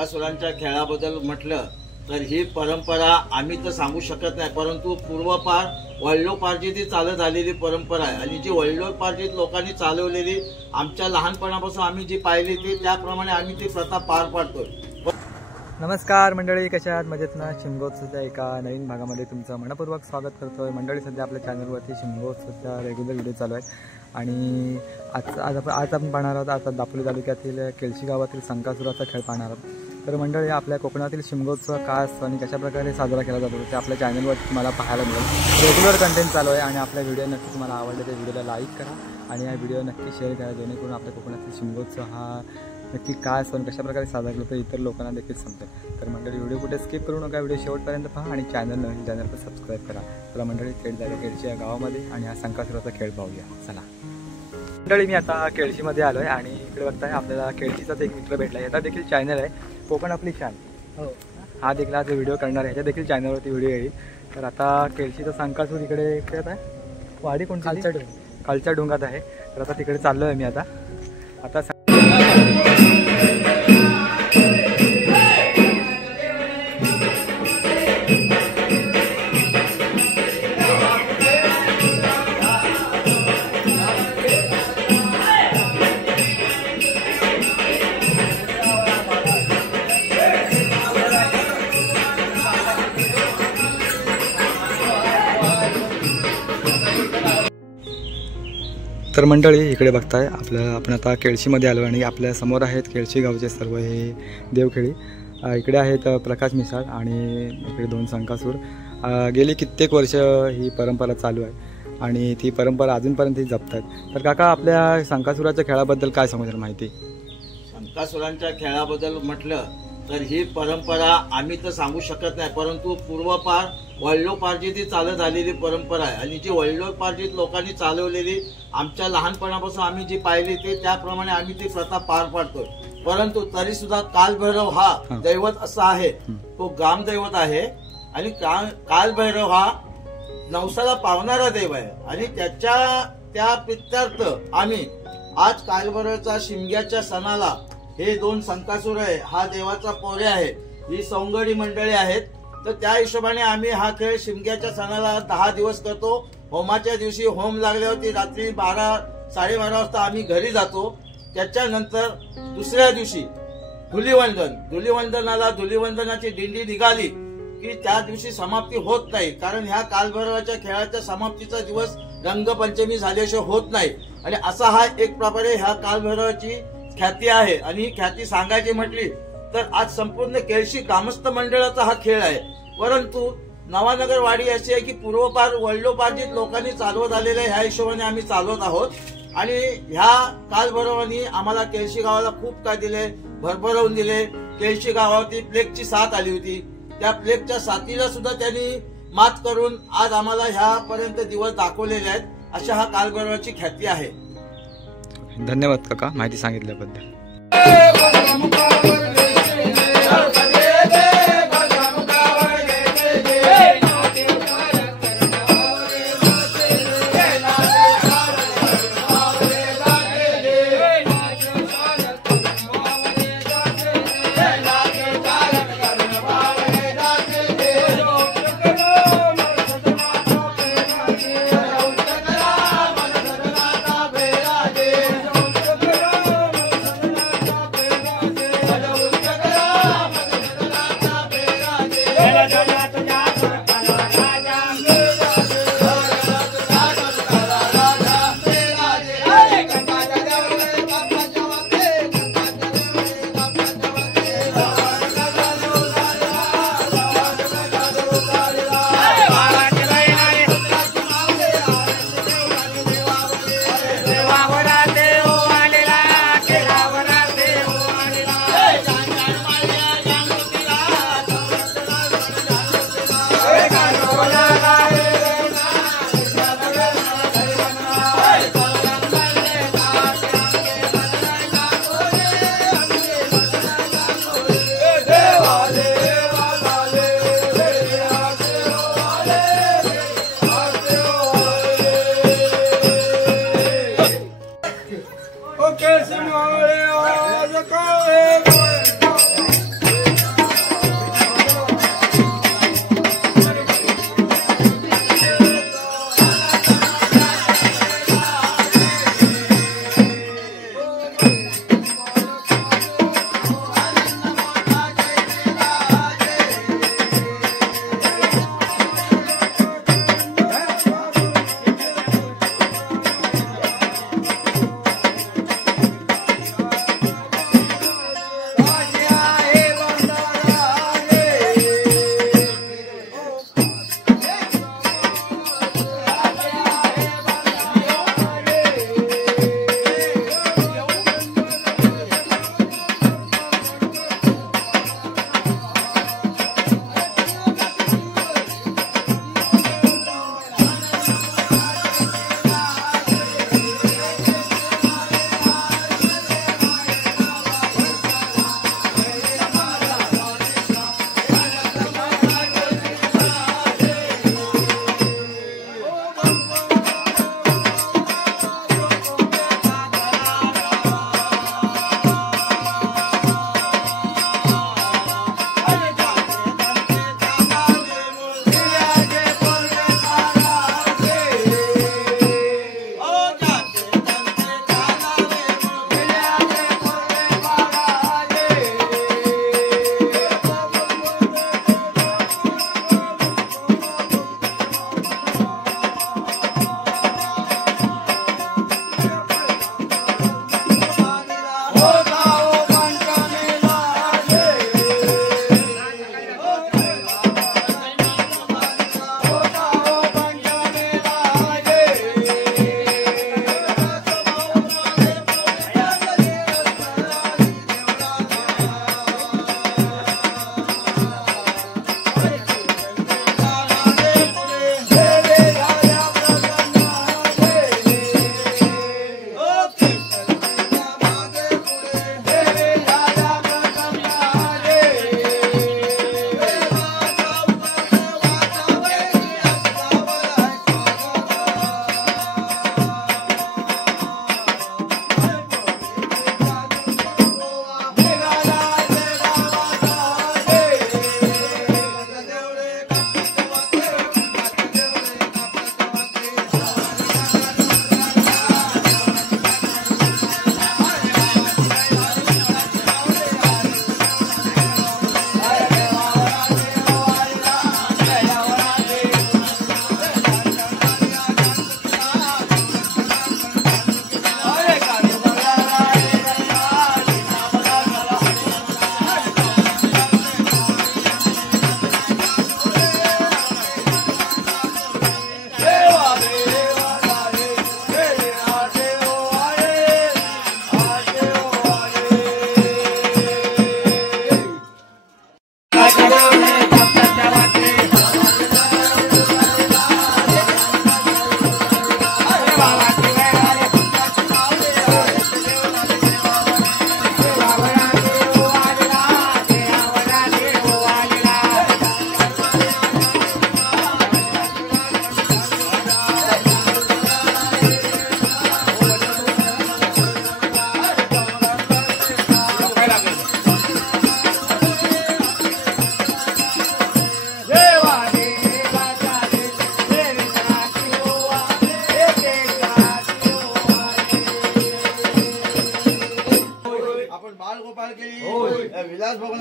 संकासुरांच्या खेळाबद्दल म्हटलं तर ही परंपरा आम्ही तर सांगू शकत नाही, परंतु पूर्वपार वडिलोपार्जित ही चालत आलेली परंपरा आहे आणि जी वडिलोपार्जित लोकांनी चालवलेली आमच्या लहानपणापासून आम्ही जी पाहिली ती त्याप्रमाणे आम्ही ती प्रथा पार पाडतोय। नमस्कार मंडळी, कशा आहात? मजेत ना? शिमगोत्सवच्या एका नवीन भागामध्ये तुमचं मनपूर्वक स्वागत करतोय। मंडळी सध्या आपल्या चॅनलवरती शिमगोत्सवचा रेग्युलर व्हिडिओ चालू आहे आणि आज आपण पाहणार आहोत आता दापोली तालुक्यातील केळशी गावातील संकासुराचा खेळ पाहणार आहोत। तर मंडळी, आपल्या कोकणातील शिमगोत्सव काय असतो आणि कशाप्रकारे साजरा केला जातो ते आपल्या चॅनलवरती तुम्हाला पाहायला मिळेल। रेग्युलर कंटेंट चालू आहे आणि आपल्या व्हिडिओ नक्की तुम्हाला आवडले तर व्हिडिओला लाईक करा आणि हा व्हिडिओ नक्की शेअर करा, जेणेकरून आपल्या कोकणातील शिमगोत्सव हा नक्की काय असतो आणि कशाप्रकारे साजरा केला तर इतर लोकांना देखील समजेल। तर मंडळी, व्हिडिओ कुठे स्किप करू नका, व्हिडिओ शेवटपर्यंत पहा आणि चॅनलला सबस्क्राईब करा। तर मंडळी, थेट जायला केळशी या गावामध्ये आणि हा संकासुराचा खेळ पाहूया, चला। मंडळी, मी आता केळशीमध्ये आलो आहे आणि इकडे बघताय आपल्याला केळशीचाच एक मित्र भेटला आहे। याचा देखील चॅनल आहे कोकण आपली शान, हा देखील आज व्हिडिओ करणार आहे, ह्याच्या देखील चॅनलवरती व्हिडिओ येईल। तर आता केळशीचा संकासूर इकडे खेळत आहे, वाडी कोणती? कालच्या डोंगात आहे। तर आता तिकडे चाललो आहे मी आता। तर मंडळी, इकडे बघताय आपण आता केळशीमध्ये आलो आणि आपल्या समोर आहेत केळशी गावचे सर्व हे देवखेळी। इकडे आहेत प्रकाश मिसाळ आणि इकडे दोन संकासूर। गेली कित्येक वर्ष ही परंपरा चालू आहे आणि ती परंपरा अजूनपर्यंत ही जपतात। तर काका, आपल्या संकासुराच्या खेळाबद्दल काय सांगू माहिती? संकासुरांच्या खेळाबद्दल म्हटलं तर ही परंपरा आम्ही तर सांगू शकत नाही, परंतु पूर्वपार वडिलोपार्जित ही चालत आलेली परंपरा आहे आणि जी वडिलोपार्जित लोकांनी चालवलेली आमच्या लहानपणापासून आम्ही जी पाहिली ती त्याप्रमाणे आम्ही ती प्रथा पार पाडतोय। परंतु तरी सुद्धा कालभैरव हा दैवत असा आहे, तो ग्रामदैवत आहे आणि कालभैरव हा नवसाला पावणारा देव आहे आणि त्या प्रित्यर्थ आम्ही आज कालभैरवच्या शिमग्याच्या सणाला हे दोन संकासूर आहे, हा देवाचा पोरे आहे, ही सौंगडी मंडळी आहेत। तर त्या हिशोबाने आम्ही हा खेळ शिमग्याच्या सणाला 10 दिवस करतो। होमाच्या दिवशी होम लागल्यावरती रात्री 12-12:30 वाजता आम्ही घरी जातो। त्याच्यानंतर दुसऱ्या दिवशी धुलीवंदनाची दिंडी निघाली की त्या दिवशी समाप्ती होत नाही, कारण ह्या कालभैरवाच्या खेळाच्या समाप्तीचा दिवस रंगपंचमी झाल्याशिवाय होत नाही आणि असा हा एक प्रकारे ह्या कालभैरवाची ख्याती आहे। आणि ही ख्याती सांगायची म्हटली तर आज संपूर्ण केळशी ग्रामस्थ मंडळाचा हा खेळ आहे, परंतु नवानगर वाडी अशी आहे की पूर्वपार वडिलोपार्जित लोकांनी चालवत आलेल्या ह्या हिशोबाने आम्ही चालवत आहोत आणि ह्या कालभैरवांनी आम्हाला केळशी गावाला खूप काय दिले, भरभरवून दिले। केळशी गावावरती प्लेगची साथ आली होती, त्या प्लेगच्या साथीला सुद्धा त्यांनी मात करून आज आम्हाला ह्यापर्यंत दिवस दाखवलेले आहेत। अशा हा कालभैरवाची ख्याती आहे। धन्यवाद काका, माहिती सांगितल्याबद्दल।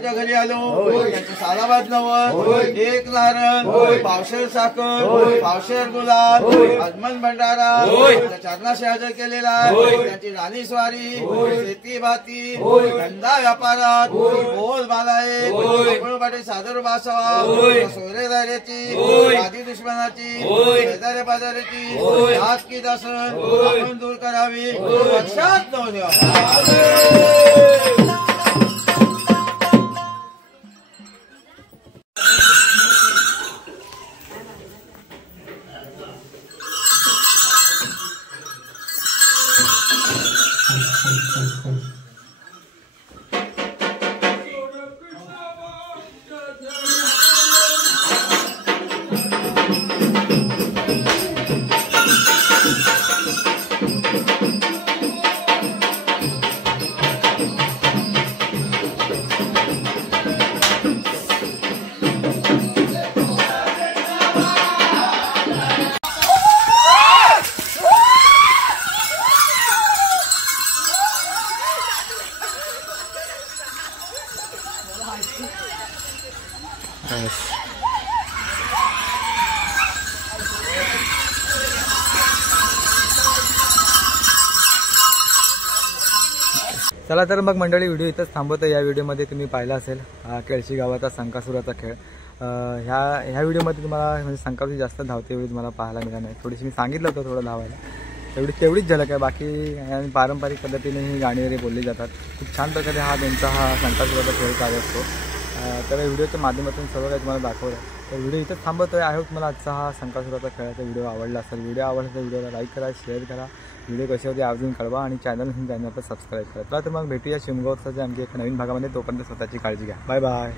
पाहुण्यांच्या घरी आलो त्यांचं सालाबाद नवल, एक नारळ, पावशेर साखर, पावशेर गुलाब, आजमन भंडारा त्या चरणाशी हजर केलेला आहे. त्यांची राणी स्वारी, शेती भाती, धंदा व्यापारात बोल मालाये पाटील सादर बासावा, सोयरेदाऱ्याची, आधी दुश्मनाची, शेजारे बाजाराची हात की दसन आपण दूर करावी लक्षात नऊ द्या. चला तर मग मंडळी व्हिडिओ इथंच थांबवतो. या व्हिडिओमध्ये तुम्ही पाहिला असेल केळशी गावाचा संकासुराचा खेळ. ह्या व्हिडिओमध्ये तुम्हाला म्हणजे संकासुर जास्त धावते वेळी तुम्हाला पाहायला मिळालं नाही. थोडीशी मी सांगितलं होतं थोडं धावायला, तेवढीच झलक आहे. बाकी पारंपरिक पद्धतीने ही गाणी वगैरे बोलली जातात. खूप छान प्रकारे त्यांचा संकासुराचा खेळ चालू असतो. तर व्हिडिओच्या माध्यमातून सर्व काही तुम्हाला दाखवलं आहे. तर व्हिडिओ इथंच थांबवतो आहे. आय होप तुम्हाला आजचा संकासुराचा खेळाचा व्हिडिओ आवडला असेल. व्हिडिओ आवडला तर व्हिडिओला लाईक करा, शेअर करा, व्हिडिओ कसे होते आवर्जून कळवा आणि चॅनलला सबस्क्राईब करा. तर मग भेटूया शिमगोत्सवाच्या आमच्या एका नवीन भागामध्ये. तोपर्यंत स्वतःची काळजी घ्या. Bye bye.